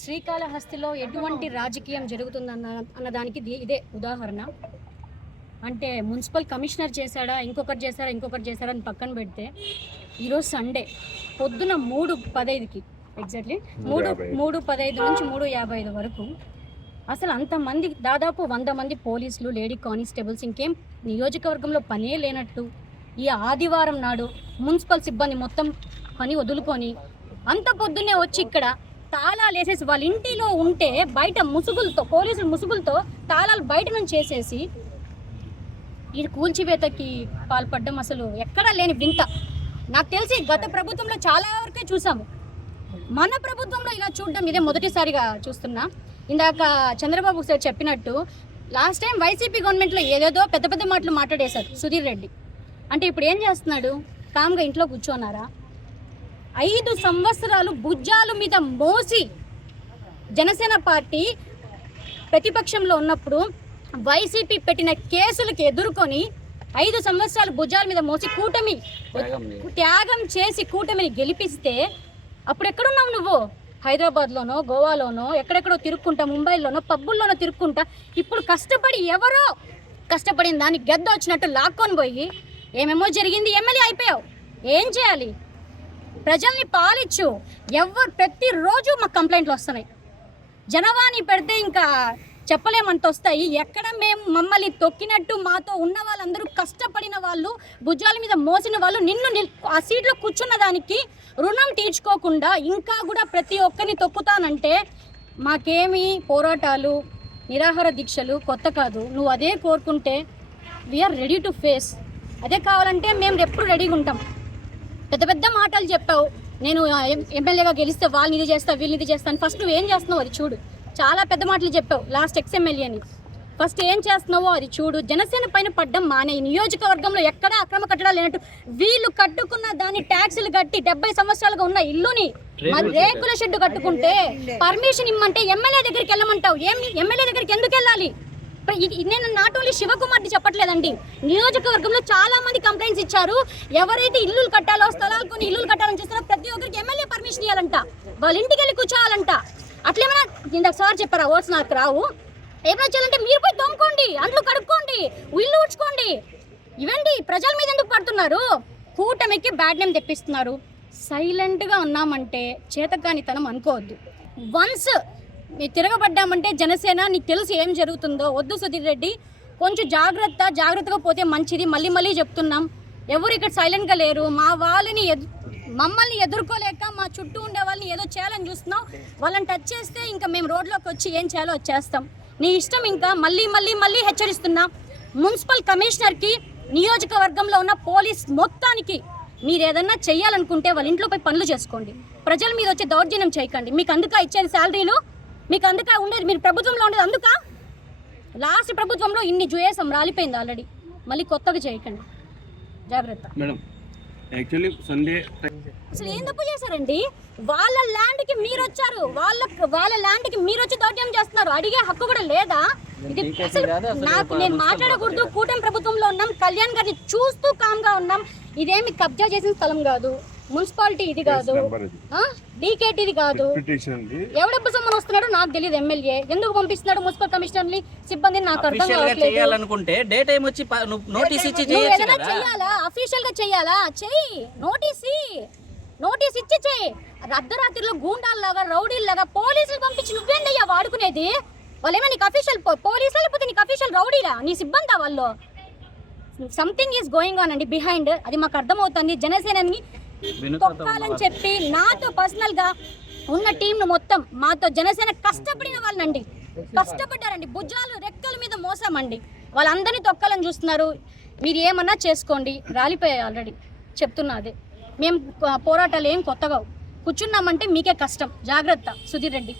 శ్రీకాళహస్తిలో ఎటువంటి రాజకీయం జరుగుతుందన్న దానికి ఇదే ఉదాహరణ. అంటే మున్సిపల్ కమిషనర్ చేశాడా, ఇంకొకటి చేశాడా అని పక్కన పెడితే ఈరోజు సండే పొద్దున 3:15కి ఎగ్జాక్ట్లీ 3:15 నుంచి 3:55 వరకు అసలు అంతమంది, దాదాపు 100 మంది పోలీసులు, లేడీ కానిస్టేబుల్స్, ఇంకేం నియోజకవర్గంలో పనే లేనట్టు ఈ ఆదివారం నాడు మున్సిపల్ సిబ్బంది మొత్తం పని వదులుకొని అంత పొద్దున్నే వచ్చి ఇక్కడ తాళాలు వేసేసి వాళ్ళ ఇంటిలో ఉంటే బయట ముసుగులతో, పోలీసులు ముసుగులతో తాళాలు బయట నుంచి వేసేసి ఇది కూల్చివేతకి పాల్పడడం అసలు ఎక్కడా లేని వింత. నాకు తెలిసి గత ప్రభుత్వంలో చాలా వరకే చూసాము, మన ప్రభుత్వంలో ఇలా చూడడం ఇదే మొదటిసారిగా చూస్తున్నా. ఇందాక చంద్రబాబు సార్ చెప్పినట్టు లాస్ట్ టైం వైసీపీ గవర్నమెంట్లో ఏదేదో పెద్ద పెద్ద మాటలు మాట్లాడేశారు సుధీర్ రెడ్డి. అంటే ఇప్పుడు ఏం చేస్తున్నాడు? కామ్గా ఇంట్లో కూర్చోన్నారా? 5 సంవత్సరాలు భుజాల మీద మోసి జనసేన పార్టీ ప్రతిపక్షంలో ఉన్నప్పుడు వైసీపీ పెట్టిన కేసులకు ఎదుర్కొని 5 సంవత్సరాలు భుజాల మీద మోసి కూటమి త్యాగం చేసి కూటమిని గెలిపిస్తే అప్పుడు ఎక్కడున్నావు నువ్వు? హైదరాబాద్లోనో, గోవాలోనో, ఎక్కడెక్కడో తిరుక్కుంటా, ముంబైలోనో, పబ్బుల్లోనో తిరుక్కుంటా. ఇప్పుడు కష్టపడి ఎవరో కష్టపడిన దాన్ని గెద్ద వచ్చినట్టు లాక్కొని పోయి ఏమేమో జరిగింది, ఎమ్మెల్యే అయిపోయావు. ఏం చేయాలి? ప్రజల్ని పాలించు. ప్రతిరోజు మాకు కంప్లైంట్లు వస్తున్నాయి. జనవాణి పెడితే ఇంకా చెప్పలేమంత వస్తాయి. ఎక్కడ మేము మమ్మల్ని తొక్కినట్టు మాతో ఉన్న వాళ్ళందరూ కష్టపడిన వాళ్ళు, భుజాల మీద మోసిన వాళ్ళు, నిన్ను ఆ సీట్లో కూర్చున్న దానికి రుణం తీర్చుకోకుండా ఇంకా కూడా ప్రతి ఒక్కరిని తొక్కుతానంటే మాకేమి పోరాటాలు, నిరాహార దీక్షలు కొత్త కాదు. నువ్వు అదే కోరుకుంటే వీఆర్ రెడీ టు ఫేస్. అదే కావాలంటే మేము ఎప్పుడు రెడీగా ఉంటాం. పెద్ద పెద్ద మాటలు చెప్పావు, నేను ఎమ్మెల్యేగా గెలిస్తే వాళ్ళని ఇది చేస్తా, వీళ్ళని ఇది చేస్తాను. ఫస్ట్ నువ్వు ఏం చేస్తున్నావు అది చూడు. చాలా పెద్ద మాటలు చెప్పావు లాస్ట్ ఎమ్మెల్యేని. ఫస్ట్ ఏం చేస్తున్నావో అది చూడు. జనసేన పైన పడ్డం మానే. నియోజకవర్గంలో ఎక్కడా అక్రమ కట్టడాలు లేనట్టు వీళ్ళు కట్టుకున్న దాన్ని ట్యాక్సులు కట్టి 70 సంవత్సరాలుగా ఉన్న ఇల్లుని రేకుల షెడ్డు కట్టుకుంటే పర్మిషన్ ఇమ్మంటే ఎమ్మెల్యే దగ్గరికి వెళ్ళమంటావు. ఎమ్మెల్యే దగ్గరికి ఎందుకు వెళ్ళాలి? నేను నాట్ ఓన్లీ శివకుమార్ది చెప్పట్లేదండి, నియోజకవర్గంలో చాలా మంది కంప్లైంట్స్ ఇచ్చారు. ఎవరైతే ఇల్లులు కట్టాలో, స్థలాలు కొన్ని ఇల్లులు కట్టాలని చూస్తారో ప్రతి ఒక్కరికి ఎమ్మెల్యే పర్మిషన్ ఇవ్వాలంట, వాళ్ళ ఇంటికి వెళ్ళి కూర్చోవాలంట. అట్లేమైనా ఇందాక సార్ చెప్పారా ఓట్స్ నాకు రావు, ఏమైనా చేయాలంటే మీరు పోయి తోముకోండి, అంట్లు కడుక్కోండి, ఇల్లు ఊడ్చుకోండి. ఇవండి ప్రజల మీద ఎందుకు పడుతున్నారు? కూటమికి బ్యాడ్ నేమ్ తెప్పిస్తున్నారు. సైలెంట్గా ఉన్నామంటే చేతకానితనం అనుకోవద్దు. వన్స్ మీరు తిరగబడ్డామంటే జనసేన, నీకు తెలుసు ఏం జరుగుతుందో. వద్దు సుధీర్ రెడ్డి, కొంచెం జాగ్రత్తగా పోతే మంచిది. మళ్ళీ చెప్తున్నాం, ఎవరు ఇక్కడ సైలెంట్గా లేరు. మా వాళ్ళని మమ్మల్ని ఎదుర్కోలేక మా చుట్టూ ఉండే వాళ్ళని ఏదో చేయాలని చూస్తున్నాం. వాళ్ళని టచ్ చేస్తే ఇంకా మేము రోడ్లోకి వచ్చి ఏం చేయాలో చేస్తాం. నీ ఇష్టం. ఇంకా మళ్ళీ హెచ్చరిస్తున్నా, మున్సిపల్ కమిషనర్కి, నియోజకవర్గంలో ఉన్న పోలీస్ మొత్తానికి మీరు ఏదన్నా చెయ్యాలనుకుంటే వాళ్ళ ఇంట్లో పోయి పనులు చేసుకోండి. ప్రజల మీద వచ్చే దౌర్జన్యం చేయకండి. మీకు అందుక ఇచ్చేది శాలరీలు, మీకు అందుక ఉండేది, మీరు ప్రభుత్వంలో ఉండేది అందుక. లాస్ట్ ప్రభుత్వంలో ఇన్ని జుయేసం రాలిపోయింది ఆల్రెడీ. మళ్ళీ కొత్తగా చేయకండి, జాగ్రత్త. యాక్చువల్లీ సండే అసలు ఏం తప్పు చేశారండి? వాళ్ళ ల్యాండ్కి మీరు వచ్చారు, వాళ్ళ ల్యాండ్కి మీరు వచ్చి దౌర్జన్యం చేస్తున్నారు. అడిగే హక్కు కూడా లేదా? ఇది అసలు నేను మాట్లాడకూడదు. కూటమి ప్రభుత్వంలో ఉన్నాం, కళ్యాణ్ గారిని చూస్తూ కామ్గా ఉన్నాం. ఇదేమి కబ్జా చేసిన స్థలం కాదు, మున్సిపాలిటీ ఇది కాదు, డీకేటీ ఇది కాదు. ఎవడెప్పుడు సమ్మని వస్తున్నాడో నాకు తెలియదు. ఎమ్మెల్యే ఎందుకు పంపిస్తున్నాడు మున్సిపల్ కమిషనర్ సిబ్బందిని నాకు అర్థం కావట్లేదు. చెయ్యాలా? అఫీషియల్ గా చెయ్యాలా? చెయ్యి, నోటీస్ ఇచ్చి చెయ్యి. అర్ధరాత్రిలో గూండాల్లాగా, రౌడీల్లాగా పోలీసులు పంపించి నువ్వేందయ్యా వాడుకునేది? వాళ్ళు ఏమైనా నీకు అఫీషియల్ పోలీసులు, లేకపోతే నీకు అఫీషియల్ రౌడీలా? నీ సిబ్బంది వాళ్ళు. సంథింగ్ ఈస్ గోయింగ్ ఆన్ అండి బిహైండ్. అది మాకు అర్థమవుతుంది. జనసేనని తొక్కాలని చెప్పి నాతో పర్సనల్ గా ఉన్న టీంను మొత్తం, మాతో జనసేన కష్టపడిన వాళ్ళనండి, కష్టపడ్డారండి. భుజాలు రెక్కల మీద మోసామండి. వాళ్ళందరినీ తొక్కాలని చూస్తున్నారు. మీరు ఏమన్నా చేసుకోండి, రాలిపోయాయి ఆల్రెడీ. చెప్తున్నది, మేము పోరాటాలు ఏం కొత్తగా కూర్చున్నామంటే మీకే కష్టం. జాగ్రత్త సుధీర్ రెడ్డి.